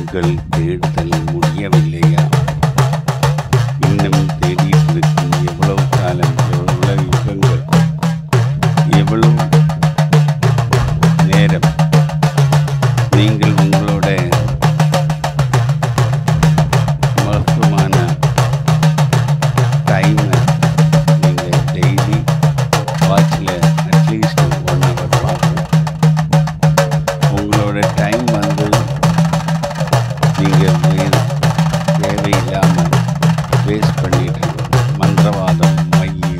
உங்கள் தேடுதல் முடியவில்லையா? இன்னும் தேடிட்டு இருக்கும் எவ்வளவு காலம், எவ்வளவு யுகங்கள், எவ்வளவு நேரம் நீங்கள் உங்களோட மருத்துவமான டைமை நீங்கள் டெய்லி வாட்சில் அட்லீஸ்ட் 1 hour பார்க்கணும். உங்களோட டைம் வந்து நீங்கள் தேவையில்லாமல் வேஸ்ட் பண்ணிட்டு மந்திரவாதம், மைய,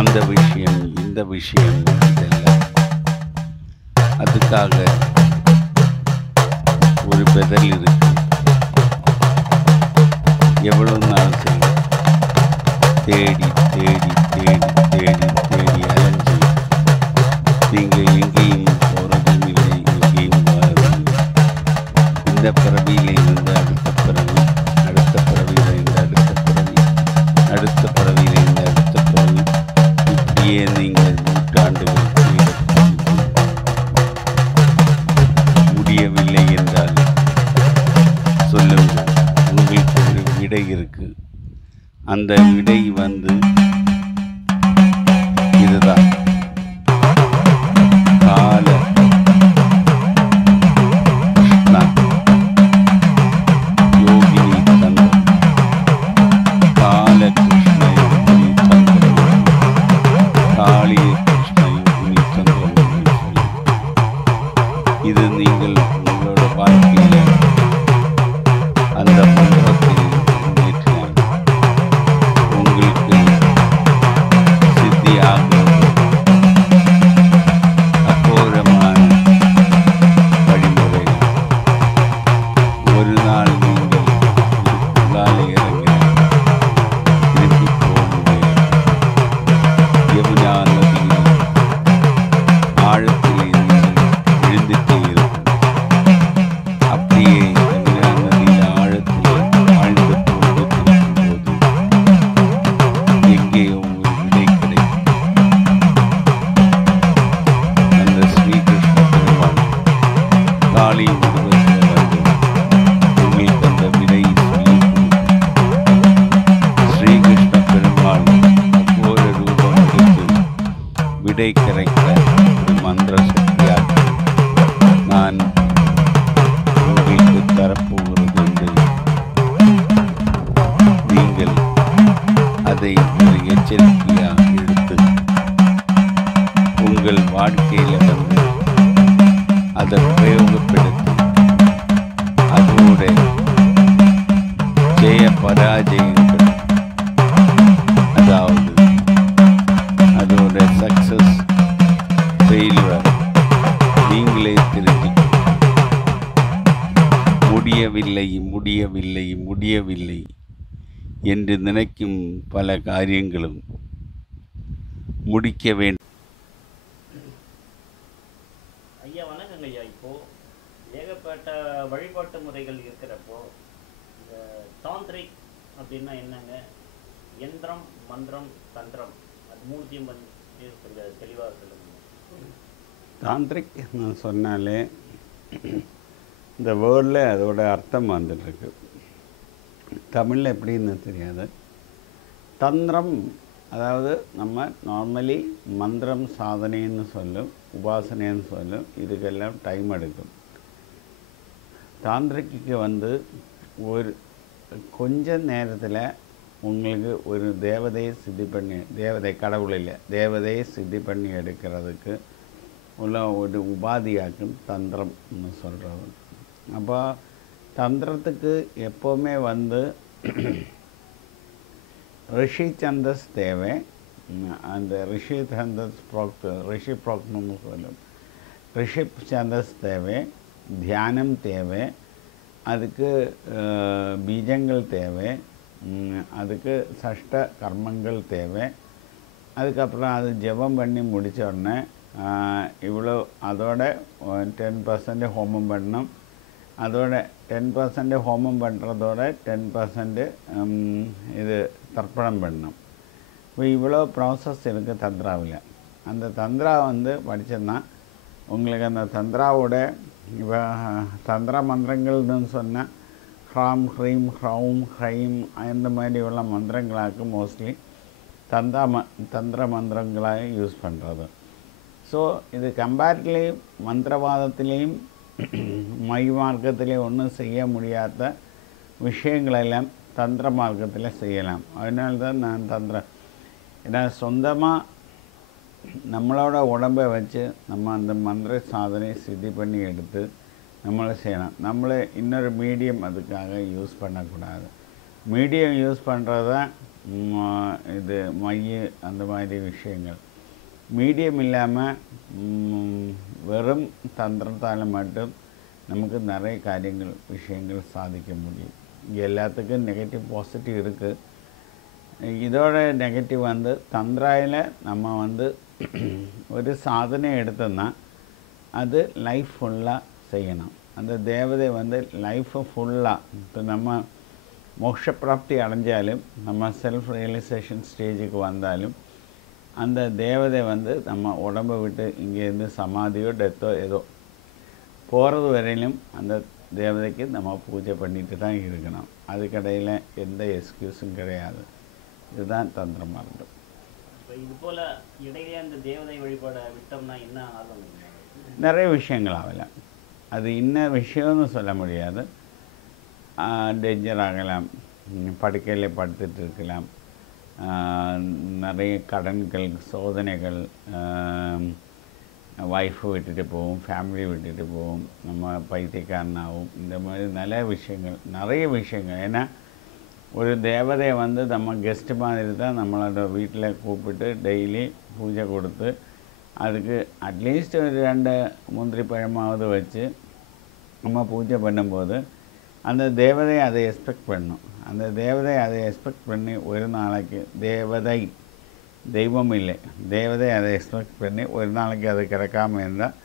அந்த விஷயம், இந்த விஷயம், இதெல்லாம் அதுக்காக ஒரு பெதல் இருக்கு. எவ்வளவு நாள் சரி தேடி தேடி தேடி தேடி தேடி அலைஞ்சு நீங்கள் எங்கேயும் போகிறதும் இல்லை, எங்கேயும் வாழதும் இல்லை. இந்த பிறவியில் இருந்து அடுத்த பிறவி, அடுத்த பிறவியில் இருந்து அடுத்த பிறவி, அடுத்த பிறவியில் இருந்து அடுத்த பிறவி, இப்படியே நீங்கள் நூற்றாண்டுகள் முடியவில்லை என்றால் சொல்லுங்கள், உங்களுக்கு ஒரு விடை இருக்கு. அந்த விடை வந்து இதுதான். கால கிருஷ்ணா யோகினி தந்திரம், கால கிருஷ்ண யோகினி தந்திரம், காளிய கிருஷ்ண யோகினி தந்திரம் என்று சொல்லி, இது நீங்கள் உங்களோட வாழ்க்கையில் அந்த மந்திரத்தை முன்னேற்றினால் உங்களுக்கு சித்தியாகிறது. அகோரமான வழிமுறைகள். ஒரு நாள் நீங்கள் உள்ளாலே இறங்கினால் திரும்பி போக முடியாது. யமுனா நதியில் ஆழத்தில் நீங்கள் விழுந்துட்டே இருக்கும். அப்படியே யமுனா நதியில் ஆழத்தில் ஆழ்ந்து போகும்போது எங்கேயோ ஒரு விடை கிடைக்கும். அந்த ஸ்ரீகிருஷ்ண பெருமாள் காளி உருவத்தில் வந்து உங்களுக்கு அந்த விடையை சொல்லி கொடுக்கும். ஸ்ரீகிருஷ்ண பெருமாள் ஒவ்வொரு ரூபம் எடுத்து விடை கிடைக்க ஒரு மந்திர சக்தியாக நான் உங்களுக்கு தரப்போகிறது என்று நீங்கள் அதை ஒரு எச்சரிக்கையாக எடுத்து உங்கள் வாழ்க்கையில் வந்து அதை பிரயோகப்படுத்தி அதோட ஜெய பராஜயங்கள், அதாவது அதோட சக்சஸ் ஃபெயிலுவர் நீங்களே தெரிஞ்சுக்கணும். முடியவில்லை முடியவில்லை முடியவில்லை என்று நினைக்கும் பல காரியங்களும் முடிக்க வேண்டும். ஐயா வணக்கங்க ஐயா. இப்போது ஏகப்பட்ட வழிபாட்டு முறைகள் இருக்கிறப்போ இந்த தாந்திரிக் அப்படின்னா என்னங்க? யந்திரம், மந்திரம், தந்திரம், அது மூணுத்தையும் கொஞ்சம் தெளிவாக சொல்லுங்க. தாந்திரிக் நான் சொன்னாலே இந்த வேர்டில் அதோட அர்த்தம் வந்துட்டுருக்கு. தமிழில் எப்படின்னு தெரியாது. தந்திரம் அதாவது நம்ம நார்மலி மந்திரம் சாதனைன்னு சொல்லும், உபாசனைன்னு சொல்லும். இதுக்கெல்லாம் டைம் எடுக்கும். தாந்திரிக்கு வந்து ஒரு கொஞ்ச நேரத்தில் உங்களுக்கு ஒரு தேவதையை சித்தி பண்ணி, தேவதை கடவுள் இல்லை, தேவதையை சித்தி பண்ணி எடுக்கிறதுக்கு உள்ள ஒரு உபாதியாக்கும் தந்திரம்னு சொல்கிறது. அப்போ தந்திரத்துக்கு எப்போவுமே வந்து ரிஷி சந்தஸ் தேவை. அந்த ரிஷி சந்தஸ் ரிஷி ப்ரோக்னு சொல்லும். ரிஷி சந்தஸ் தேவை, தியானம் தேவை, அதுக்கு பீஜங்கள் தேவை, அதுக்கு சஷ்ட கர்மங்கள் தேவை. அதுக்கப்புறம் அது ஜெபம் பண்ணி முடித்த உடனே இவ்வளோ அதோட 10% ஹோமம் பண்ணணும். அதோட 10% ஹோமம் பண்ணுறதோட 10% இது தர்ப்பணம் பண்ணணும். இப்போ இவ்வளோ ப்ராசஸ் இருக்குது தந்திராவில். அந்த தந்திரா வந்து படித்தோன்னா உங்களுக்கு அந்த தந்திராவோட இப்போ தந்திர மந்திரங்கள்னு சொன்னால் ஹ்ராம் ஹ்ரீம் ஹ்ரௌம் ஹ்ரைம் அந்த மாதிரி உள்ள மந்திரங்களாக்கு மோஸ்ட்லி தந்திர மந்திரங்களாக யூஸ் பண்ணுறது. ஸோ இது கம்பேரிட்டிவ்லி மந்திரவாதத்திலையும் மை மார்க்கத்திலையும் ஒன்றும் செய்ய முடியாத விஷயங்களெல்லாம் தந்திர மார்க்கத்தில் செய்யலாம். அதனால தான் நான் ஏன்னா சொந்தமாக நம்மளோட உடம்பை வச்சு நம்ம அந்த மந்திர சாதனை சித்தி பண்ணி எடுத்து நம்மளை செய்யலாம். நம்மளை இன்னொரு மீடியம் அதுக்காக யூஸ் பண்ணக்கூடாது. மீடியம் யூஸ் பண்ணுறது தான் இது மை அந்த மாதிரி விஷயங்கள். மீடியம் இல்லாமல் வெறும் தந்திரத்தால் மட்டும் நமக்கு நிறைய விஷயங்கள் சாதிக்க முடியும். எல்லாத்துக்கும் நெகட்டிவ் பாசிட்டிவ் இருக்குது. இதோட நெகட்டிவ் வந்து தந்திராயில் நம்ம ஒரு சாதனை எடுத்தோம்னா அது லைஃப் ஃபுல்லாக செய்யணும். அந்த தேவதை லைஃப்பை ஃபுல்லாக இப்போ நம்ம மோட்சப்பிராப்தி அடைஞ்சாலும் நம்ம செல்ஃப் ரியலைசேஷன் ஸ்டேஜுக்கு வந்தாலும் அந்த தேவதை நம்ம உடம்பை விட்டு இங்கேருந்து சமாதியோ டெத்தோ ஏதோ போகிறது வரையிலும் அந்த தேவதைக்கு நம்ம பூஜை பண்ணிட்டு தான் இருக்கணும். அதுக்கடையில் எந்த எக்ஸ்கியூஸும் கிடையாது. இதுதான் தந்திரமாக இருக்கும். இது போல் இடையே அந்த தேவதை வழிபாட விட்டோம்னா என்ன ஆகும்? நிறைய விஷயங்கள் ஆகலாம். அது இன்ன விஷயம்னு சொல்ல முடியாது. டேஞ்சர் ஆகலாம், படுக்கையில் படுத்துட்டு இருக்கலாம், நிறைய கடன்கள் சோதனைகள், ஒய்ஃபை விட்டுட்டு போவோம், ஃபேமிலி விட்டுட்டு போவோம், நம்ம பைத்தியக்காரனாகவும், இந்த மாதிரி நிறைய விஷயங்கள். ஏன்னா ஒரு தேவதை நம்ம கெஸ்ட்டு மாதிரி தான் நம்மளோட வீட்டில் கூப்பிட்டு டெய்லி பூஜை கொடுத்து அதுக்கு அட்லீஸ்ட் ஒரு 2 முந்திரி பழமாவது வச்சு நம்ம பூஜை பண்ணும்போது அந்த தேவதை அதை எக்ஸ்பெக்ட் பண்ணும். அந்த தேவதை அதை எக்ஸ்பெக்ட் பண்ணி ஒரு நாளைக்கு தெய்வம் இல்லை, தேவதை அதை எக்ஸ்பெக்ட் பண்ணி ஒரு நாளைக்கு அது கிடைக்காம இருந்தால்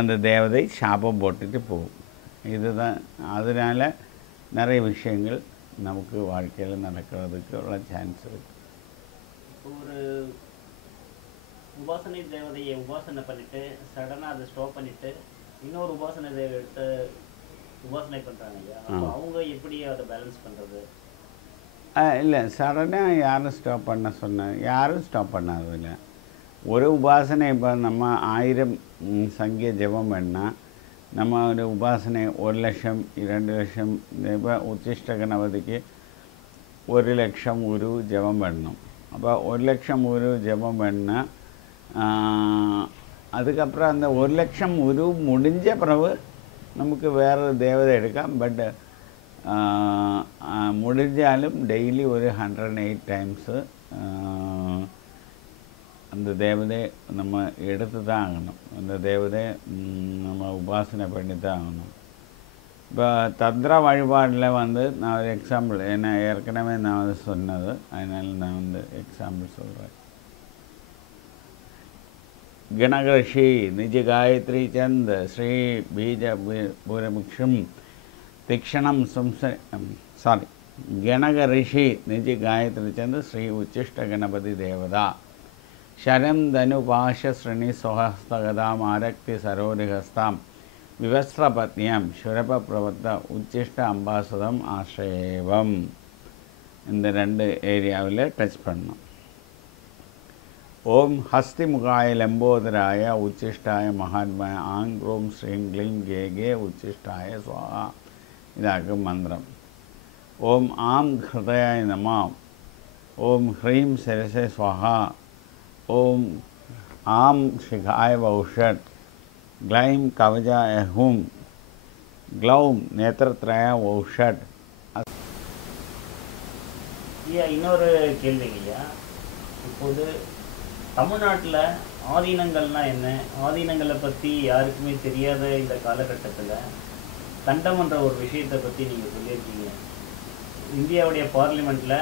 அந்த தேவதை சாபம் போட்டுட்டு போகும். இதுதான். அதனால் நிறைய விஷயங்கள் நமக்கு வாழ்க்கையில் நடக்கிறதுக்கு உள்ள சான்ஸ் இருக்குது. ஒரு உபாசனை தேவதையை உபாசனை பண்ணிவிட்டு சடனாக அதை ஸ்டாப் பண்ணிவிட்டு இன்னொரு உபாசனை தேவை எடுத்து உபாசனை பண்ணுறாங்க ஐயா, அவங்க எப்படி அதை பேலன்ஸ் பண்ணுறது? இல்லை, சடனாக யாரும் ஸ்டாப் பண்ண சொன்னாங்க? யாரும் ஸ்டாப் பண்ணாதில்லை. ஒரு உபாசனை இப்போ நம்ம 1000 சங்கிய ஜபம் பண்ணால் நம்ம ஒரு உபாசனை 1 லட்சம் 2 லட்சம் இப்போ உச்சிஷ்ட கணபதிக்கு 1 லட்சம் உரு ஜபம் பண்ணணும். அப்போ 1 லட்சம் உரு ஜபம் பண்ணால் அதுக்கப்புறம் அந்த 1 லட்சம் உரு முடிஞ்ச பிறகு நமக்கு வேறு தேவதை எடுക്കാം. பட் முடிஞ்சாலும் டெய்லி ஒரு 108 டைம்ஸு அந்த தேவதை நம்ம எடுத்து தான் ஆகணும். அந்த தேவதை நம்ம உபாசனை பண்ணி தான் ஆகணும். இப்போ தந்திர வழிபாடில் நான் ஒரு எக்ஸாம்பிள், ஏன்னா ஏற்கனவே நான் சொன்னது, அதனால் நான் எக்ஸாம்பிள் சொல்கிறேன். गणऋषि निज गायत्री चंद श्री बीज पूरमुक्षम तीक्षणम सॉरी गणग ऋषि निज गायत्री चंद श्री उच्चिष्ट गणपति देवता शरम धनुपाश श्रेणी स्वहस्तगदाम आरक्ति सरोरिहस्ताम विवस्त्रपत्न्याम शुरप प्रवत्त उच्चिष्ट अंबासदम आश्रयेवम இந்த 2 ஏரியாவில் டச் பண்ணோம். ओम हस्तिमुखाय लंबोदराय उच्चिष्टाय महात्माय आंग ग्रोम श्रीं ग्लीं गे गे उच्चिष्टाय स्वाहा इदाकु मंत्रम. ओम आम हृदयाय नमः. ओम ह्रीं शिरसे स्वाहा. ओम आम शिखाय वौषट. ग्लैं कवचाय हुम. ग्लौं नेत्रत्रय वौषट. இன்னொரு கேள்விங்கய்யா, இப்போது தமிழ்நாட்டில் ஆதீனங்கள்னால் என்ன, ஆதீனங்களை பற்றி யாருக்குமே தெரியாத இந்த காலகட்டத்தில் தண்டம்ன்ற ஒரு விஷயத்தை பற்றி நீங்கள் சொல்லியிருக்கீங்க. இந்தியாவுடைய பார்லிமெண்ட்டில்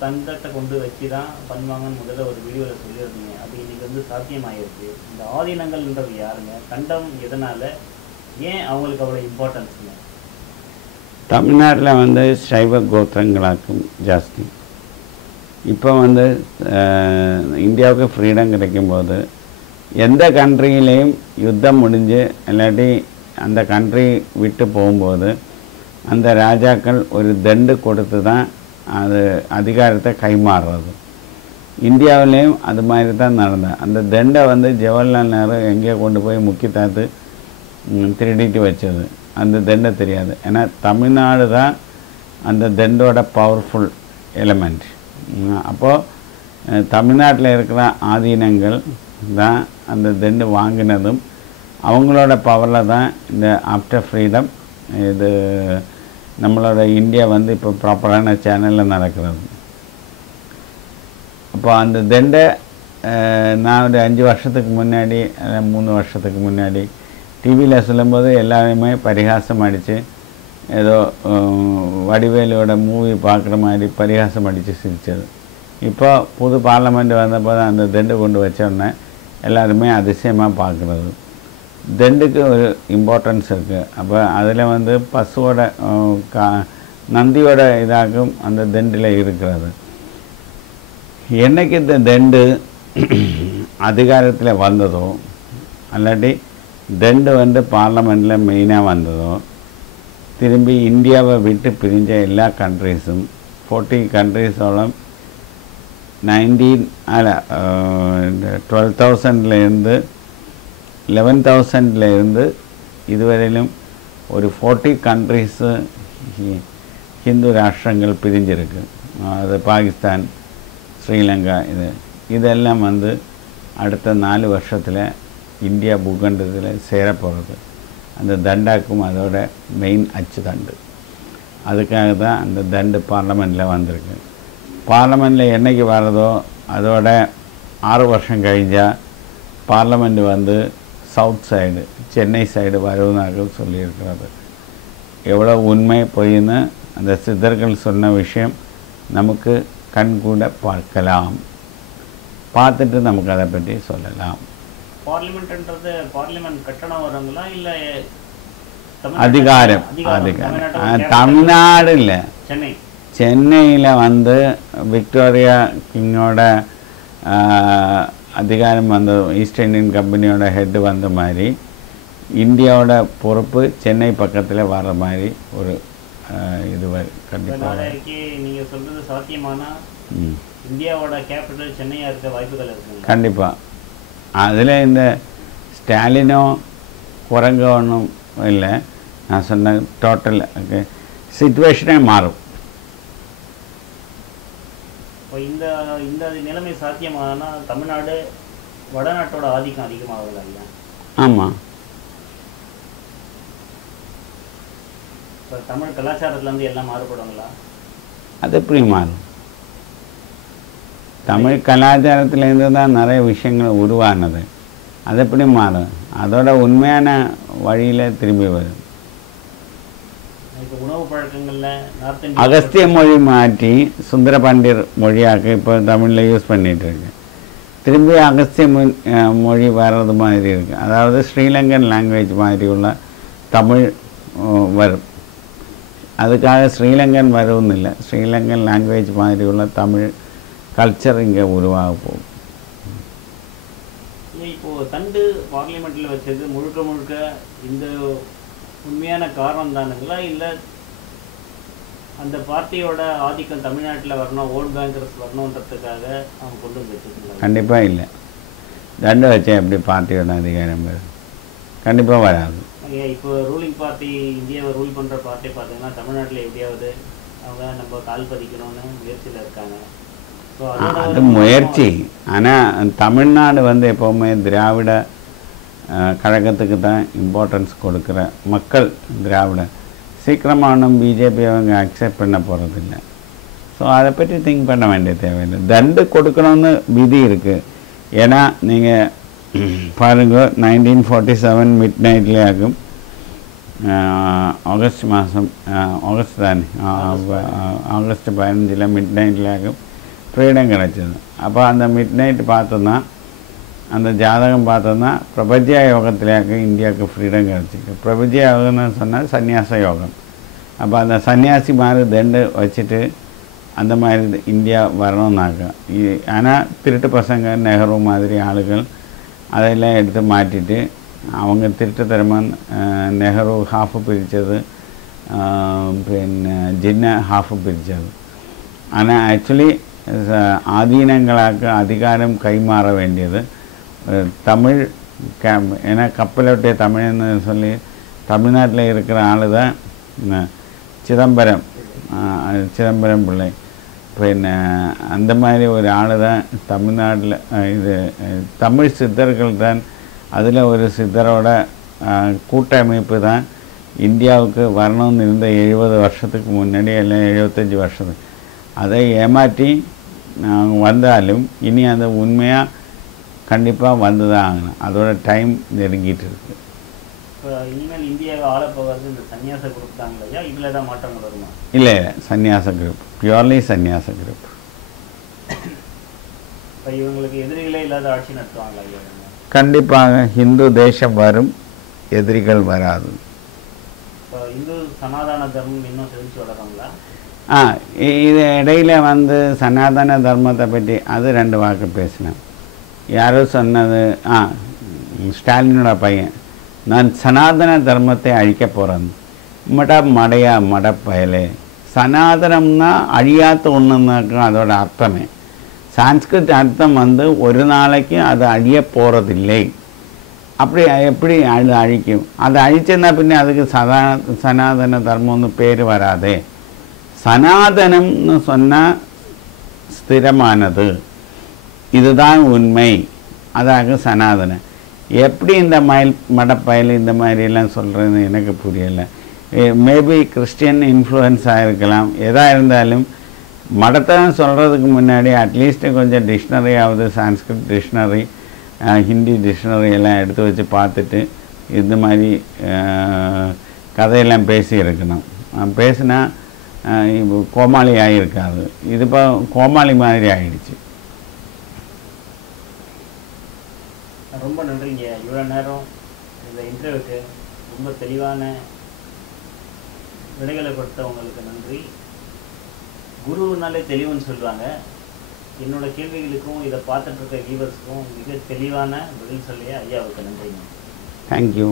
தண்டத்தை கொண்டு வச்சு தான் பண்ணுவாங்கன்னு முதல்ல ஒரு வீடியோவில் சொல்லியிருந்தீங்க. அது இன்றைக்கி சாத்தியமாகிருக்கு. இந்த ஆதீனங்கள்ன்றது யாருங்க, தண்டம் எதனால், ஏன் அவங்களுக்கு அவ்வளோ இம்பார்ட்டன்ஸுங்க? தமிழ்நாட்டில் சைவ கோத்திரங்களாக்கும் ஜாஸ்தி. இப்போ இந்தியாவுக்கு ஃப்ரீடம் கிடைக்கும்போது எந்த கண்ட்ரியிலையும் யுத்தம் முடிஞ்சு இல்லாட்டி அந்த கண்ட்ரி விட்டு போகும்போது அந்த ராஜாக்கள் ஒரு தண்டு கொடுத்து தான் அது அதிகாரத்தை கைமாறுறது. இந்தியாவிலையும் அது மாதிரி தான் நடந்தது. அந்த தண்டை வந்து ஜவஹர்லால் நேரு எங்கேயோ கொண்டு போய் முக்கி தாத்து திருடிட்டு வச்சது. அந்த தண்டை தெரியாது. ஏன்னா தமிழ்நாடு தான் அந்த தண்டோட பவர்ஃபுல் எலிமெண்ட். அப்போது தமிழ்நாட்டில் இருக்கிற ஆதீனங்கள் தான் அந்த தண்டு வாங்கினதும் அவங்களோட பவரில் தான் இந்த ஆஃப்டர் ஃப்ரீடம் இது நம்மளோட இந்தியா வந்து இப்போ ப்ராப்பரான சேனலில் நடக்கிறது. அப்போ அந்த தண்டை நான் ஒரு 5 வருஷத்துக்கு முன்னாடி 3 வருஷத்துக்கு முன்னாடி டிவியில் சொல்லும்போது எல்லாருமே பரிகாசம் அடித்து ஏதோ வடிவேலோட மூவி பார்க்குற மாதிரி பரிகாசம் அடித்து சிரித்தது. இப்போ புது பார்லமெண்ட் வந்தப்போ தான் அந்த தண்டு கொண்டு வச்சோடனே எல்லாருமே அதிசயமாக பார்க்குறது. தண்டுக்கு ஒரு இம்பார்ட்டன்ஸ் இருக்குது. அப்போ அதில் வந்து பசுவோட நந்தியோட இதாகும் அந்த தண்டில் இருக்கிறது. என்னைக்கு இந்த தண்டு அதிகாரத்தில் வந்ததோ அல்லாட்டி தண்டு வந்து பார்லமெண்ட்டில் மெயினாக வந்ததோ திரும்பி இந்தியாவை விட்டு பிரிஞ்ச எல்லா கண்ட்ரீஸும் 40 கண்ட்ரீஸோட 12,000லேருந்து 11,000லேருந்து இதுவரையிலும் ஒரு 40 கண்ட்ரீஸு ஹிந்து ராஷ்டிரங்கள் பிரிஞ்சிருக்கு. அது பாகிஸ்தான், ஸ்ரீலங்கா இதெல்லாம் வந்து அடுத்த 4 வருஷத்தில் இந்தியா பூகண்டத்தில் சேரப்போகிறது. அந்த தண்டாக்கும் அதோட மெயின் அச்சு தண்டு. அதுக்காக தான் அந்த தண்டு பார்லமெண்ட்டில் வந்திருக்கு. பார்லமெண்ட்டில் என்றைக்கு வர்றதோ அதோட 6 வருஷம் கழிஞ்சால் பார்லமெண்ட் வந்து சவுத் சைடு சென்னை சைடு வருவதாக சொல்லியிருக்கிறது. எவ்வளோ உண்மை பொய்ன்னு அந்த சித்தர்கள் சொன்ன விஷயம் நமக்கு கண் கூட பார்க்கலாம். பார்த்துட்டு நமக்கு அதை பற்றி சொல்லலாம். பார்லிமெண்ட்ன்றது பார்லிமெண்ட் கட்டணம் வருங்களா இல்லை அதிகாரம்? தமிழ்நாடு இல்லை, சென்னையில் வந்து விக்டோரியா கிங்கோட அதிகாரம் வந்த ஈஸ்ட் இண்டியன் கம்பெனியோட ஹெட்டு வந்த மாதிரி இந்தியாவோட பொறுப்பு சென்னை பக்கத்தில் வர்ற மாதிரி ஒரு இது கண்டிப்பாக. நீங்கள் சொல்கிறது சாத்தியமானா இந்தியாவோட கேபிட்டல் சென்னையாக இருக்க வாய்ப்புகள் இருக்கு கண்டிப்பாக. அதில் இந்த ஸ்டாலினோ குரங்கோன்னும் இல்லை, நான் சொன்ன டோட்டல் சிச்சுவேஷனே மாறும். இப்போ இந்த நிலைமை சாத்தியமானா தமிழ்நாடு வடநாட்டோட ஆதிக்கம் அதிகமாகல இல்லையா? ஆமாம். இப்போ தமிழ் கலாச்சாரத்துலேருந்து எல்லாம் மாறுபடுங்களா? அது எப்படி மாறும்? தமிழ் கலாச்சாரத்திலேருந்து தான் நிறைய விஷயங்கள் உருவானது. அது எப்படி மாறும்? அதோட உண்மையான வழியில் திரும்பி வரும். உணவு பழக்கங்களில் அகஸ்திய மொழி மாற்றி சுந்தர பாண்டியர் மொழியாக்க இப்போ தமிழில் யூஸ் பண்ணிகிட்ருக்கு. திரும்பி அகஸ்திய மொழி வர்றது மாதிரி இருக்குது. அதாவது ஸ்ரீலங்கன் லாங்குவேஜ் மாதிரி உள்ள தமிழ் வரும். அதுக்காக ஸ்ரீலங்கன் வரும்னு இல்லை, ஸ்ரீலங்கன் லாங்குவேஜ் மாதிரி உள்ள தமிழ் கல்ச்சர் இங்கே உருவாக போகும். இப்போது தண்டு பார்லிமெண்ட்டில் வச்சது முழுக்க முழுக்க இந்த உண்மையான காரணம் தானுங்களா, இல்லை அந்த பார்ட்டியோட ஆதிக்கம் தமிழ்நாட்டில் வரணும், ஓட் பேங்கர்ஸ் வரணுன்றதுக்காக அவங்க கொண்டு வந்து வச்சுருக்காங்க? கண்டிப்பாக இல்லை. தண்டு வச்சா எப்படி பார்ட்டியோட அதிகாரம் வரும்? கண்டிப்பாக வராது. இப்போ ரூலிங் பார்ட்டி இந்தியாவை ரூல் பண்ணுற பார்ட்டி பார்த்தீங்கன்னா தமிழ்நாட்டில் எப்படியாவது அவங்க நம்ம கால் பதிக்கணும்னு முயற்சியில் இருக்காங்க. அது முயற்சி. ஆனால் தமிழ்நாடு வந்து எப்போவுமே திராவிட கழகத்துக்கு தான் இம்பார்ட்டன்ஸ் கொடுக்குற மக்கள். திராவிட சீக்கிரமாக ஒன்றும் பிஜேபி அவங்க அக்செப்ட் பண்ண போகிறதில்ல. ஸோ அதை பற்றி திங்க் பண்ண வேண்டிய தேவையில்லை. தண்டு கொடுக்கணும்னு விதி இருக்குது. ஏன்னா நீங்கள் பாருங்கள், 1947 மிட் நைட்லேயே ஆகும். ஆகஸ்ட் மாதம் ஆகஸ்ட் தானே, ஆகஸ்ட் 15 மிட் நைட்லேயே ஆகும் ஃப்ரீடம் கிடச்சிது. அப்போ அந்த மிட் நைட் பார்த்தோன்னா, அந்த ஜாதகம் பார்த்தோன்னா பிரபஞ்ச யோகத்திலேயாக்கு இந்தியாவுக்கு ஃப்ரீடம் கிடச்சிருக்கு. பிரபஞ்ச யோகம்னு சொன்னால் சன்னியாச யோகம். அப்போ அந்த சன்னியாசி மாதிரி தண்டு வச்சுட்டு அந்த மாதிரி இந்தியா வரணும்னாக்க. ஆனால் திருட்டு பசங்க, நெஹ்ரு மாதிரி ஆளுகள் അതെല്ലാം എടുത്ത് മാറ്റിയിട്ട് அவங்க திருட்டுத்தரமாக നെഹ്റു ഹാഫ് പിരിച്ചത് പിന്നെ ജിന്ന ഹാഫ് പിരിച്ചത് ஆனால் ஆக்சுவலி ஆதீனங்களாக அதிகாரம் கைமாற வேண்டியது தமிழ் ஏன்னா கப்பலோட்டிய தமிழ்னு சொல்லி தமிழ்நாட்டில் இருக்கிற ஆள் தான் சிதம்பரம் பிள்ளை പിന്നെ அந்த மாதிரி ஒரு ஆள் தான் தமிழ்நாட்டில் இது தமிழ் சித்தர்கள் தான் அதில் ஒரு சித்தரோட கூட்டமைப்பு தான் இந்தியாவுக்கு வரணும்னு இருந்த 70 வருஷத்துக்கு முன்னாடி இல்லை 75 வருஷத்துக்கு அதை ஏமாற்றி வந்தாலும் இனி அந்த உண்மையாக கண்டிப்பாக வந்து தான் ஆகணும். அதோட டைம் நெருங்கிட்டு இருக்கு. இப்போ இனிமேல் இந்தியாவை ஆளப்போகிறது இந்த சன்னியாச குரூப் தாங்களையா, இதில் தான் மாற்றம் வருமா? இல்லை, சன்னியாச குரூப், பியூர்லி சன்னியாச குரூப். இப்போ இவங்களுக்கு எதிரிகளே இல்லாத ஆட்சி நடத்துவாங்களா ஐயா? கண்டிப்பாக இந்து தேசம் வரும், எதிரிகள் வராது. இப்போ இந்து சனாதன தர்மம் இன்னும் செழிச்சு வளருங்களா? இது இடையில வந்து சனாதன தர்மத்தை பற்றி அது 2 வாக்கு பேசினேன். யாரோ சொன்னது, ஸ்டாலினோட பையன், நான் சனாதன தர்மத்தை அழிக்க போகிறேன். மட பயலே, சனாதனம்னா அழியாத ஒன்றுனாக்கும் அதோட அர்த்தமே. சான்ஸ்கிரிட் அர்த்தம் வந்து ஒரு நாளைக்கு அது அழிய போகிறதில்லை. அப்படி எப்படி அது அழிக்கும்? அதை அழிச்சதுனா பின்னே அதுக்கு சனாதன தர்மம்னு பேர் வராதே. சனாதனம்னு சொன்னால் ஸ்திரமானது, இதுதான் உண்மை, அதாக சனாதனம். எப்படி இந்த மடப்பயல் இந்த மாதிரிலாம் சொல்கிறது எனக்கு புரியலை. மேபி கிறிஸ்டியன் இன்ஃப்ளூயன்ஸாக இருக்கலாம். எதாக இருந்தாலும் மடத்தை சொல்கிறதுக்கு முன்னாடி அட்லீஸ்ட்டு கொஞ்சம் டிக்ஷனரியாவது, சான்ஸ்கிரிட் டிக்ஷனரி, ஹிந்தி டிக்ஷனரி எல்லாம் எடுத்து வச்சு பார்த்துட்டு இந்த மாதிரி கதையெல்லாம் பேசியிருக்கணும். பேசினா கோமாளி ஆகியிருக்காது. இது இப்போ கோமாளி மாதிரி ஆகிடுச்சு. ரொம்ப நன்றிங்க. இவ்வளோ நேரம் இந்த இன்டர்வியூக்கு ரொம்ப தெளிவான விடைகளை கொடுத்த உங்களுக்கு நன்றி. குருனாலே தெளிவுன்னு சொல்லுவாங்க. என்னோட கேள்விகளுக்கும் இதை பார்த்துட்டு இருக்க வியூவர்ஸ்க்கும் மிக தெளிவான பதில் சொல்லிய ஐயாவுக்கு நன்றிங்க. தேங்க்யூ.